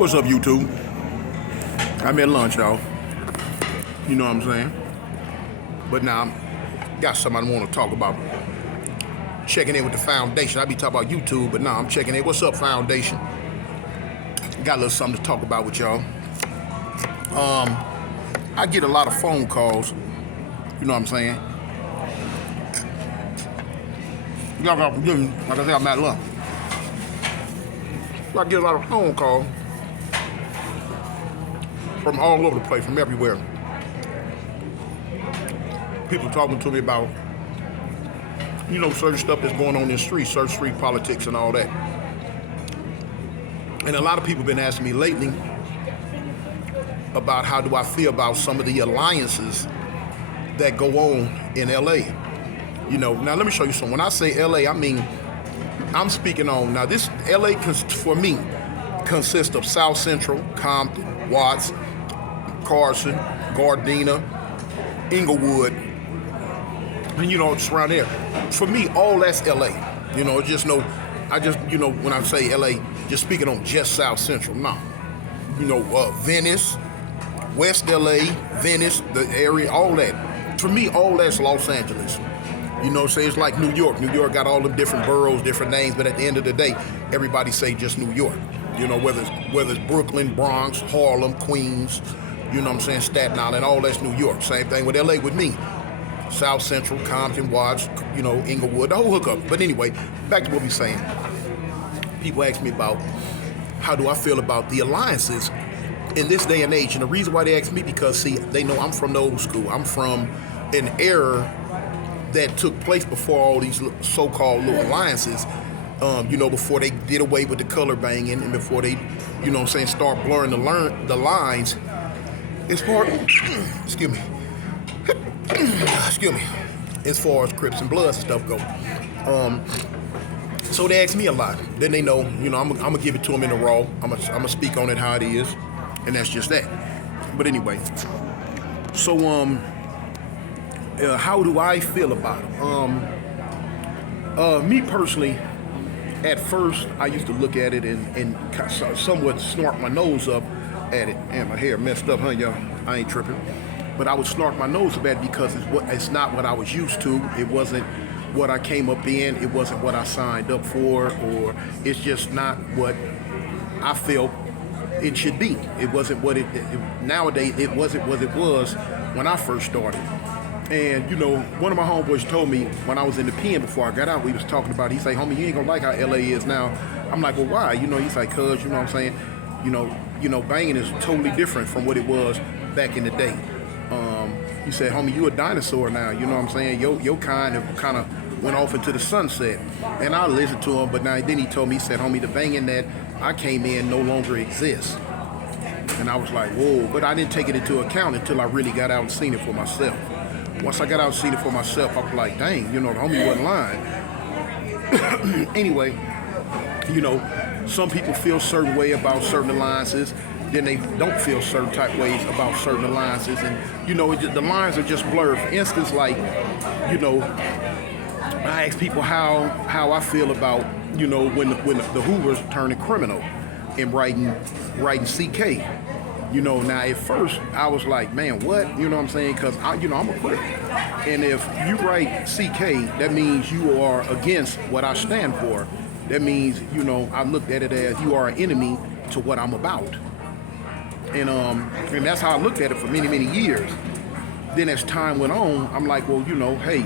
What's up, YouTube? I'm at lunch, y'all. You know what I'm saying? But now, got something I want to talk about. Checking in with the foundation. I be talking about YouTube, but now I'm checking in. What's up, foundation? Got a little something to talk about with y'all. I get a lot of phone calls. You know what I'm saying? Y'all got to forgive me. Like I said, I'm at lunch. I get a lot of phone calls from all over the place, from everywhere. People talking to me about, certain stuff that's going on in the street, certain street politics and all that. And a lot of people have been asking me lately about how do I feel about some of the alliances that go on in LA. Now let me show you something. When I say LA, I mean, I'm speaking on, now this LA, for me, consists of South Central, Compton, Watts, Carson, Gardena, Inglewood, and it's around there. For me, all that's LA. When I say LA, just speaking on just South Central. No. Venice, West LA, Venice, the area, all that. For me, all that's Los Angeles. Say it's like New York. New York got all them different boroughs, different names, but at the end of the day, everybody say just New York. Whether it's Brooklyn, Bronx, Harlem, Queens, Staten Island, all that's New York. Same thing with LA with me. South Central, Compton, Watts, Inglewood, the whole hookup. But anyway, back to what we're saying. People ask me about how do I feel about the alliances in this day and age. And the reason why they ask me, because, see, they know I'm from the old school. I'm from an era that took place before all these so-called little alliances, before they did away with the color banging and before they, start blurring the lines. As far, excuse me, as far as Crips and Bloods and stuff go. So they ask me a lot. Then they know, I'm gonna give it to them in the raw. I'm gonna speak on it how it is, and that's just that. But anyway, so how do I feel about it? Me personally, at first I used to look at it and somewhat snort my nose up at it. And my hair messed up, huh, y'all? I ain't tripping. But I would snort my nose up at it because it's not what I was used to. It wasn't what I came up in. It wasn't what I signed up for, or it's just not what I felt it should be. It wasn't what nowadays it wasn't what it was when I first started. And, one of my homeboys told me when I was in the pen before I got out, we was talking about it. He said, homie, you ain't gonna like how LA is now. I'm like, well, why? He's like, cuz, what I'm saying? Banging is totally different from what it was back in the day. He said, homie, you a dinosaur now. You know what I'm saying? Your kind of went off into the sunset. And I listened to him, but then he told me, he said, homie, the banging that I came in no longer exists. And I was like, whoa, but I didn't take it into account until I really got out and seen it for myself. Once I got out and seen it for myself, I was like, dang, the homie wasn't lying. Anyway, some people feel a certain way about certain alliances, then they don't feel certain type ways about certain alliances, and the lines are just blurred. For instance, like, I ask people how I feel about, when the Hoovers turning criminal and writing CK. Now at first I was like, man, what? What I'm saying? Because I'm a Crip. And if you write CK, that means you are against what I stand for. That means, I looked at it as you are an enemy to what I'm about. And that's how I looked at it for many, many years. Then as time went on, I'm like, well, hey,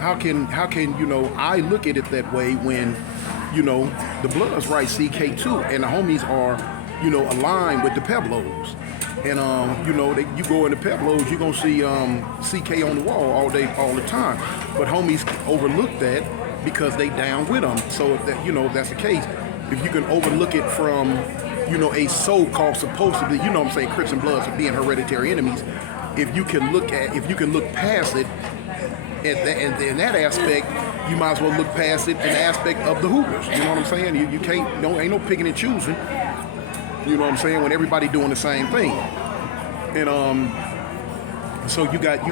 how can I look at it that way when, the Bloods write CK too, and the homies are, aligned with the Peblos. And, you go into Peblos, you're going to see CK on the wall all day, all the time. But homies overlook that because they down with them. So if that, if that's the case, if you can overlook it from, a so-called supposed to be, Crips and Bloods are being hereditary enemies, if you can look past it, in that aspect, you might as well look past it in the aspect of the Hoovers. You know what I'm saying? You can't, ain't no picking and choosing. You know what I'm saying? When everybody doing the same thing. And so you got,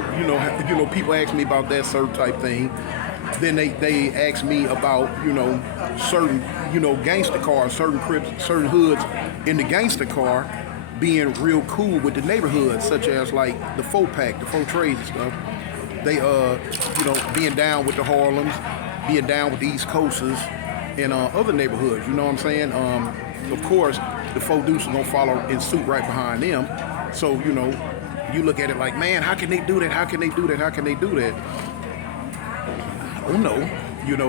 people ask me about that certain type thing. then they ask me about, certain, gangster cars, certain Crips, certain hoods in the gangster car being real cool with the neighborhoods, such as like the 4-pack, the 4 trades and stuff. They, being down with the Harlems, being down with the East Coasters and other neighborhoods, you know what I'm saying? Of course, the 4 Deuces gonna follow in suit right behind them. So, you look at it like, man, how can they do that? How can they do that? How can they do that? I don't know.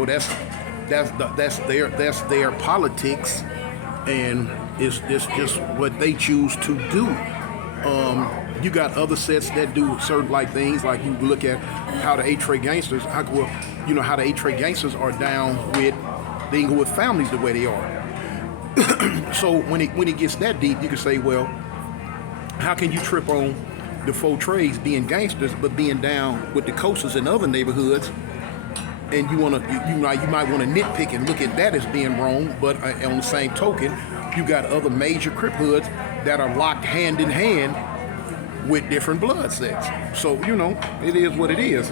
That's their politics, and it's just what they choose to do. You got other sets that do certain like things, like you look at how the 8-Tray Gangsters, how the 8-Tray Gangsters are down with, they can go with families the way they are. So when it gets that deep, you can say, well, how can you trip on the 4 trades being gangsters, but being down with the coasters in other neighborhoods? And you might want to nitpick and look at that as being wrong, but on the same token, you got other major Crip hoods that are locked hand in hand with different blood sets. So, it is what it is.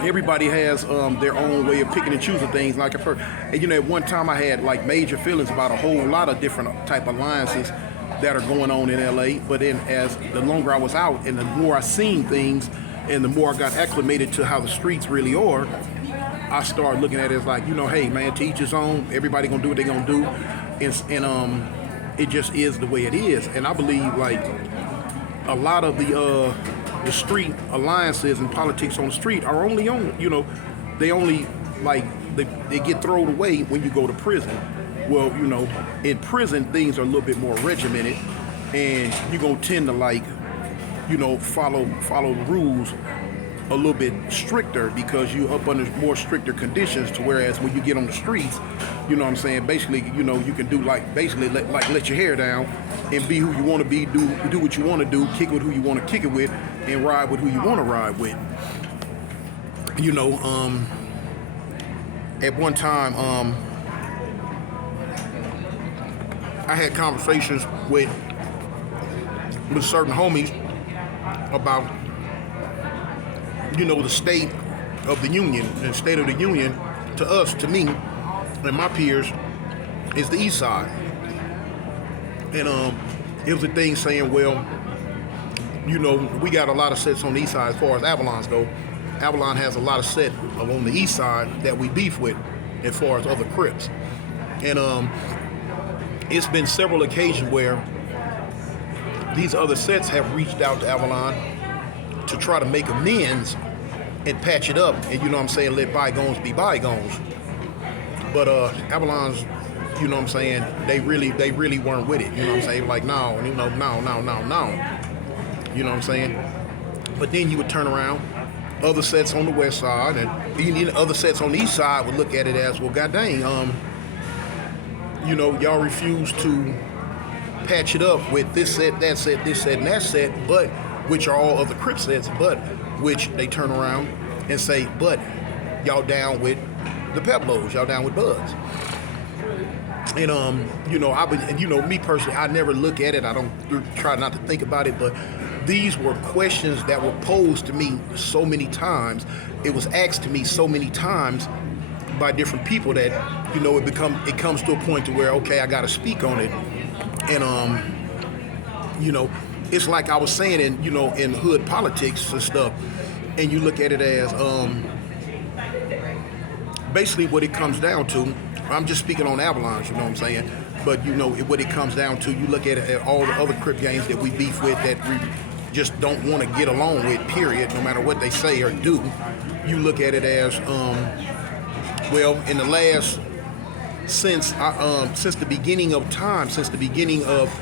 Everybody has their own way of picking and choosing things. Like and at one time I had like major feelings about a whole lot of different type alliances that are going on in LA. But then as the longer I was out and the more I seen things and the more I got acclimated to how the streets really are, I started looking at it as like, hey man, to each his own. Everybody gonna do what they gonna do, and it just is the way it is. And I believe like a lot of the street alliances and politics on the street are only on, they only like they get thrown away when you go to prison. Well, in prison things are a little bit more regimented, and you're gonna tend to like, follow the rules a little bit stricter because you up under more stricter conditions. To whereas when you get on the streets, basically, you can do like basically let your hair down and be who you want to be, do what you want to do, kick with who you want to kick it with, and ride with who you want to ride with. At one time, I had conversations with certain homies about, the state of the union. And the state of the union, to us, to me, and my peers, is the East Side. And it was a thing saying, well, we got a lot of sets on the East Side as far as Avalon's go. Avalon has a lot of set on the East Side that we beef with as far as other Crips. And it's been several occasions where these other sets have reached out to Avalon to try to make amends and patch it up, and let bygones be bygones. But Avalon's, they really weren't with it. Like no. But then you would turn around, other sets on the West Side and even other sets on the East Side would look at it as, well, god dang, y'all refuse to patch it up with this set, that set, this set, and that set, but which are all other Crip sets, but which they turn around and say, but y'all down with the Peblos, y'all down with Buds. And me personally, I never look at it. I don't try not to think about it, but these were questions that were posed to me so many times. It was asked to me so many times by different people that, it comes to a point to where, okay, I got to speak on it. And, it's like I was saying in hood politics and stuff, and you look at it as, basically what it comes down to, I'm just speaking on Avalon, but what it comes down to, you look at all the other Crip gangs that we beef with that we just don't want to get along with, period, no matter what they say or do. You look at it as, in the last, since the beginning of time, since the beginning of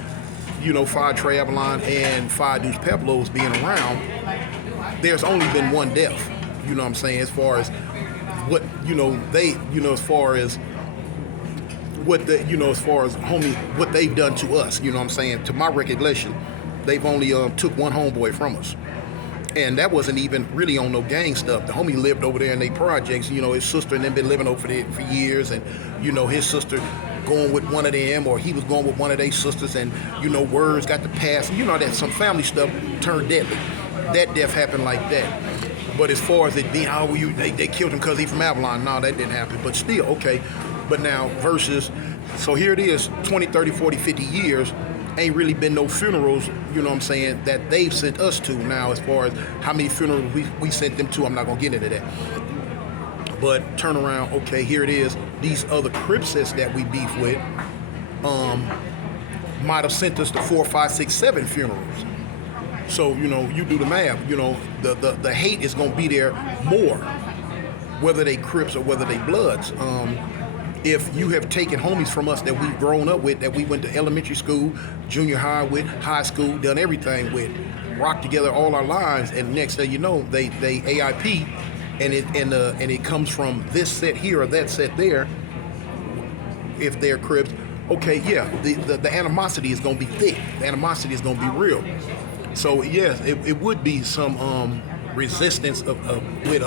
5-Tray Avalon and 5 Deuce Peblos being around, there's only been one death, as far as what, as far as what the, as far as what they've done to us, to my recollection, they've only took one homeboy from us. And that wasn't even really on no gang stuff. The homie lived over there in they projects, his sister and them been living over there for years, and, his sister going with one of them, or he was going with one of their sisters, and, words got to pass, that some family stuff turned deadly. That death happened like that. But as far as it being, they killed him because he's from Avalon, no, that didn't happen. But still, okay. But now versus, so here it is, 20, 30, 40, 50 years, ain't really been no funerals, you know what I'm saying, that they've sent us to. Now, as far as how many funerals we sent them to, I'm not going to get into that. But turn around, okay, here it is. These other Cripsets that we beef with might have sent us to 4, 5, 6, 7 funerals. So, you know, you do the math. You know, the hate is going to be there more, whether they Crips or whether they Bloods. If you have taken homies from us that we've grown up with, that we went to elementary school, junior high with, high school, done everything with, rocked together all our lives, and next thing you know, they AIP, and it comes from this set here or that set there. If they're Crips, okay, yeah, the animosity is going to be thick. The animosity is going to be real. So yes, it would be some resistance with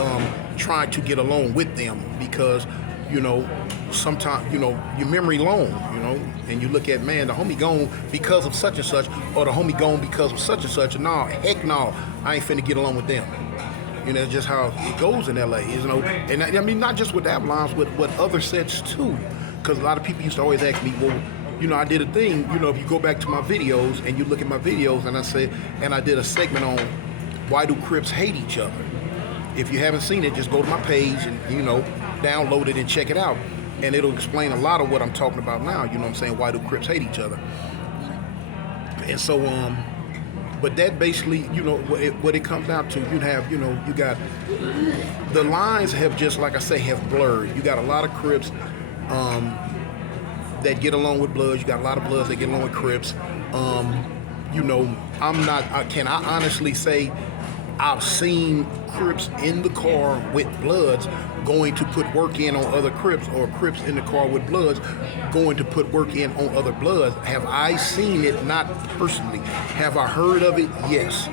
trying to get along with them, because, you know, sometimes, you know, your memory long, you know, and you look at, man, the homie gone because of such and such, or the homie gone because of such and such. No, heck no, I ain't finna get along with them. You know, just how it goes in LA, you know. And I mean, not just with the Avalons, with other sets too, because a lot of people used to always ask me, well, you know, I did a thing, you know, if you go back to my videos and you look at my videos, and I did a segment on why do Crips hate each other. If you haven't seen it, just go to my page and, you know, download it and check it out. And it'll explain a lot of what I'm talking about now, you know what I'm saying, why do Crips hate each other. And so, but that basically, you know, what it comes down to, you have, you know, you got, the lines have just, like I say, have blurred. You got a lot of Crips, that get along with Bloods. You got a lot of Bloods that get along with Crips. You know, can I honestly say I've seen Crips in the car with Bloods going to put work in on other Crips, or Crips in the car with Bloods going to put work in on other Bloods? Have I seen it? Not personally. Have I heard of it? Yes.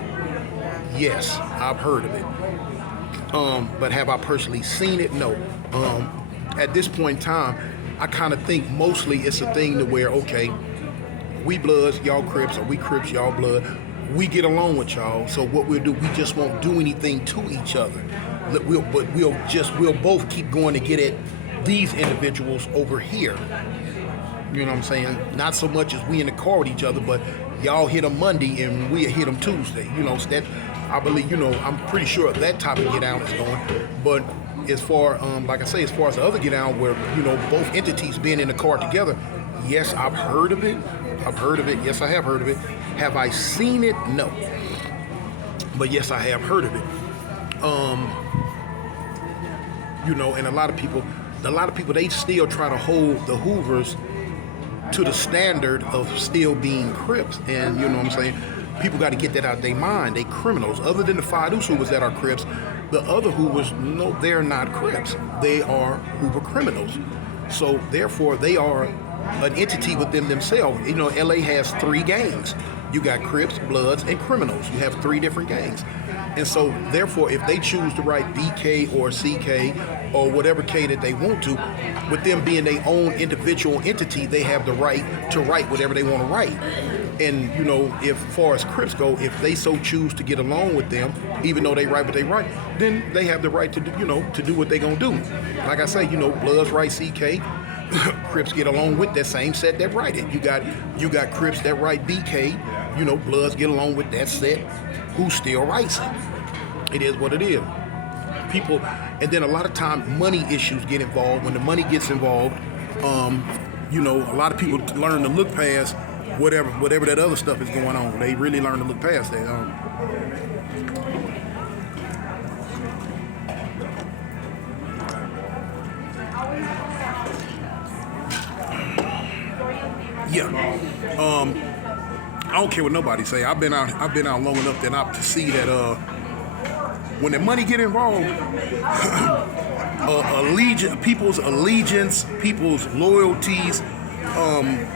Yes, I've heard of it. But have I personally seen it? No. At this point in time, I kind of think mostly it's a thing to where, okay, we Bloods, y'all Crips, or we Crips, y'all Blood. We get along with y'all, so what we'll do, we just won't do anything to each other. We'll both keep going to get at these individuals over here. You know what I'm saying? Not so much as we in the car with each other, but y'all hit them Monday and we hit them Tuesday. You know, so that, I believe, you know, I'm pretty sure that type of get out is going. But as far, like I say, as far as the other get out where, you know, both entities being in the car together, yes, I've heard of it. I've heard of it. Yes, I have heard of it. Have I seen it? No. But yes, I have heard of it. You know, and a lot of people, they still try to hold the Hoovers to the standard of still being Crips. And you know what I'm saying? People got to get that out of their mind. They criminals. Other than the Fidus Hoovers that are Crips, the other Hoovers, no, they're not Crips. They are Hoover criminals. So therefore, they are an entity within themselves. You know, LA has 3 gangs. You got Crips, Bloods, and criminals. You have 3 different gangs. And so, therefore, if they choose to write BK or CK or whatever K that they want to, with them being their own individual entity, they have the right to write whatever they want to write. And, you know, if far as Crips go, if they so choose to get along with them, even though they write what they write, then they have the right to do, you know, to do what they gonna do. Like I say, you know, Bloods write CK, Crips get along with that same set that write it. You got Crips that write BK, you know, Bloods get along with that set who still writes it. It is what it is. People, and then a lot of time money issues get involved. When the money gets involved, you know, a lot of people learn to look past whatever that other stuff is going on. They really learn to look past that. I don't care what nobody say. I've been out long enough to see that when the money get involved, people's allegiance, people's loyalties,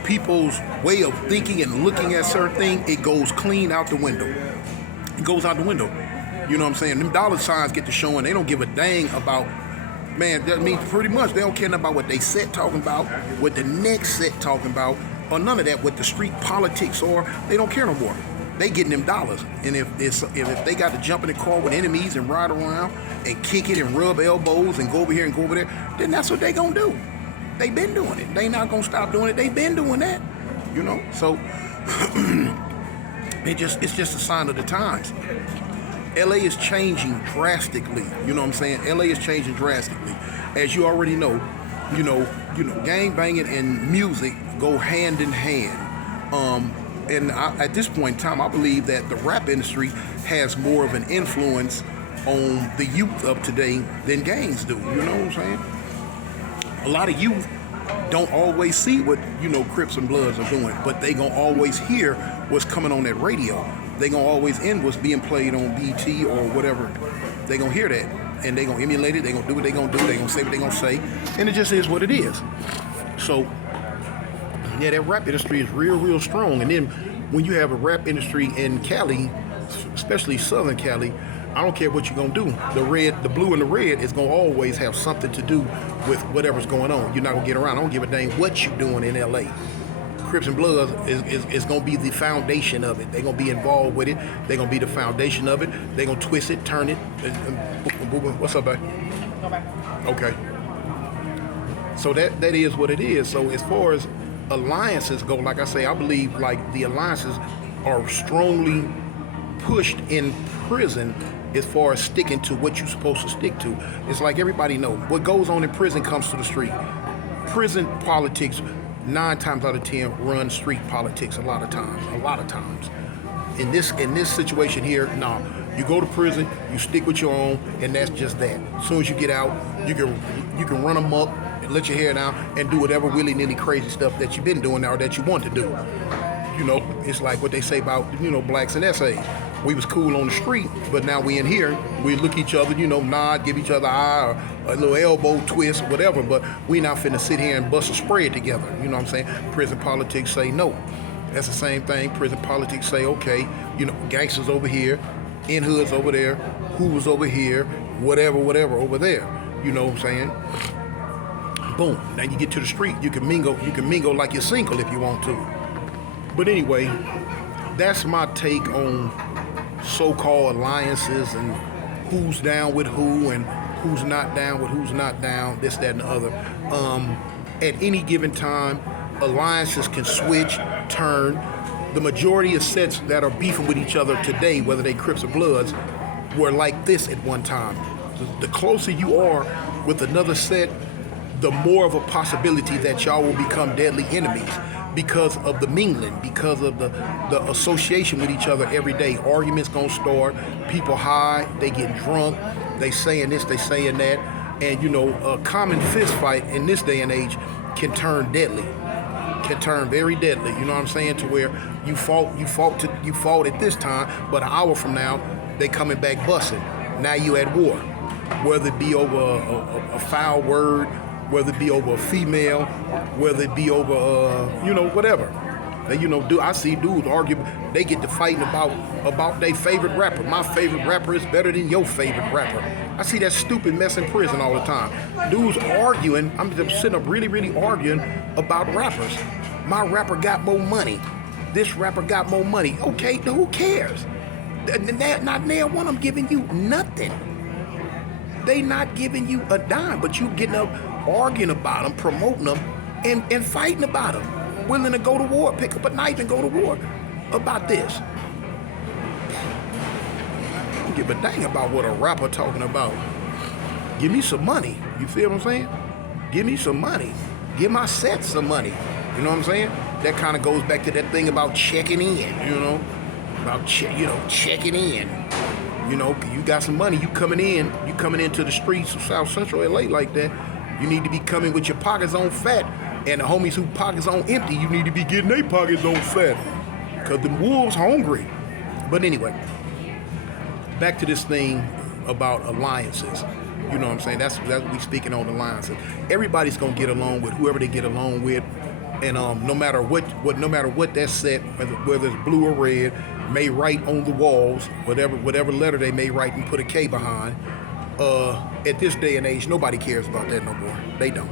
people's way of thinking and looking at certain things, it goes clean out the window. It goes out the window. You know what I'm saying? Them dollar signs get to showing. They don't give a dang about, man, that means pretty much they don't care about what they set talking about, what the next set talking about, or none of that, what the street politics are. They don't care no more. they getting them dollars. And if they got to jump in the car with enemies and ride around and kick it and rub elbows and go over here and go over there, then that's what they gonna do. They been doing it. They not gonna stop doing it. They been doing that. So it's just a sign of the times. LA is changing drastically. You know what I'm saying? LA is changing drastically. As you already know, gang banging and music go hand in hand. At this point in time, I believe that the rap industry has more of an influence on the youth of today than gangs do. You know what I'm saying? A lot of youth don't always see what, Crips and Bloods are doing, but they gonna always hear what's coming on that radio. They gonna always end what's being played on BT or whatever. They gonna hear that, and they gonna emulate it. They gonna do what they gonna do. They gonna say what they gonna say, and it just is what it is. So, yeah, that rap industry is real strong. And then when you have a rap industry in Cali, especially Southern Cali, I don't care what you're gonna do. The blue and the red is gonna always have something to do with whatever's going on. You're not gonna get around. I don't give a dang what you're doing in LA. Crips and Bloods is gonna be the foundation of it. They're gonna be involved with it. They're gonna be the foundation of it. They're gonna twist it, turn it. What's up, babe? Go back. Okay. So that is what it is. So as far as alliances go, like I say, I believe like the alliances are strongly pushed in prison as far as sticking to what you're supposed to stick to. It's like everybody know what goes on in prison comes to the street. Prison politics 9 times out of 10 run street politics a lot of times. In this situation here, no. You go to prison, you stick with your own, and that's just that. As soon as you get out, you can run amok and let your hair down and do whatever willy-nilly crazy stuff that you've been doing or that you want to do. It's like what they say about, blacks and essays. We was cool on the street, but now we in here, we look each other, nod, give each other an eye, or a little elbow twist, whatever, but we not finna sit here and bust a spread together. You know what I'm saying? Prison politics say no. That's the same thing. Prison politics say, okay, gangsters over here, in-hoods over there, Hoovers over here, whatever over there. You know what I'm saying? Boom. Now you get to the street, you can mingle like you're single if you want to. But anyway, that's my take on so-called alliances and who's down with who and who's not down with who's not down, this, that, and the other. At any given time, alliances can switch, turn. The majority of sets that are beefing with each other today, whether they Crips or Bloods, were like this at one time. The closer you are with another set, the more of a possibility that y'all will become deadly enemies because of the mingling, because of the association with each other every day. Arguments gonna start, people high, they get drunk, they saying this, they saying that, and a common fist fight in this day and age can turn deadly, can turn very deadly. You know what I'm saying? To where you fought at this time, but an hour from now they coming back busting. Now you at war, whether it be over a foul word, whether it be over a female, whether it be over, whatever. I see dudes argue, they get to fighting about their favorite rapper. My favorite rapper is better than your favorite rapper. I see that stupid mess in prison all the time. Dudes arguing, I'm just sitting up really arguing about rappers. My rapper got more money. This rapper got more money. Okay, who cares? Not now one of them giving you nothing. They not giving you a dime, but you getting up arguing about them, promoting them, and fighting about them. Willing to go to war, pick up a knife and go to war about this. I don't give a dang about what a rapper talking about. Give me some money. You feel what I'm saying? Give me some money. Give my set some money. You know what I'm saying? That kind of goes back to that thing about checking in, about checking in. You got some money, you coming into the streets of South Central LA like that. You need to be coming with your pockets on fat. And the homies who pockets on empty, you need to be getting their pockets on fat. Because the wolves hungry. But anyway, back to this thing about alliances. You know what I'm saying? That's we speaking on alliances. Everybody's gonna get along with whoever they get along with. And no matter what that set, whether it's blue or red, may write on the walls, whatever letter they may write and put a K behind. At this day and age, nobody cares about that no more. They don't,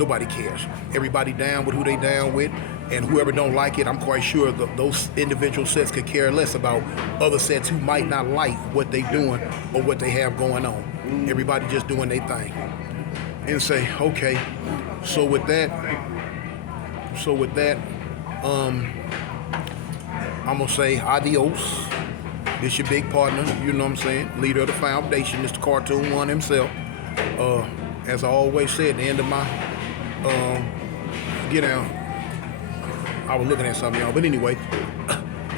Nobody cares. Everybody down with who they down with, and whoever don't like it, I'm quite sure those individual sets could care less about other sets who might not like what they doing or what they have going on. Everybody just doing their thing. And say, okay, so with that, I'm gonna say adios. This your big partner, you know what I'm saying? Leader of the foundation, Mr. Cartoon One himself. As I always say at the end of my get down. I was looking at something, y'all. But anyway,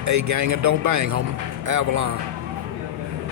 A gang and don't bang, homie. Avalon.